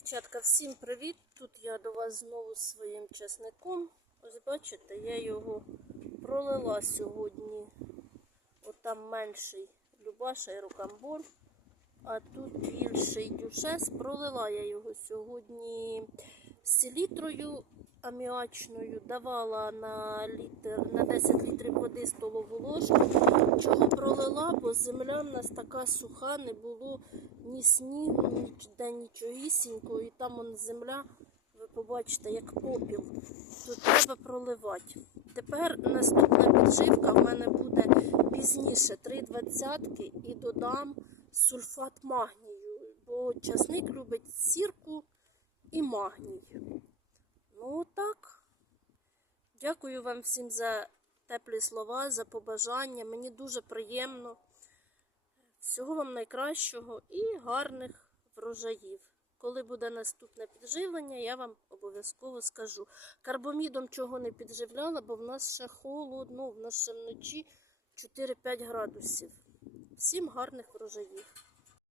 Дівчатка, всім привіт! Тут я до вас знову з своїм чесником. Ось бачите, я його пролила сьогодні. От там менший Любаша і рукамбор, а тут більший дюшес. Пролила я його сьогодні селітрою аміачною, давала на літр, на 10 літрів води столову ложку. Чого бо земля в нас така суха, не було ні снігу, ніде нічогісінького, і там он земля, ви побачите, як попіл. Тут треба проливати. Тепер наступна підживка в мене буде пізніше 3 двадцятки і додам сульфат магнію, бо часник любить сірку і магній. Ну так. Дякую вам всім за теплі слова, за побажання. Мені дуже приємно. Всього вам найкращого і гарних врожаїв. Коли буде наступне підживлення, я вам обов'язково скажу. Карбомідом чого не підживляла, бо в нас ще холодно, в нас ще вночі 4-5 градусів. Всім гарних врожаїв.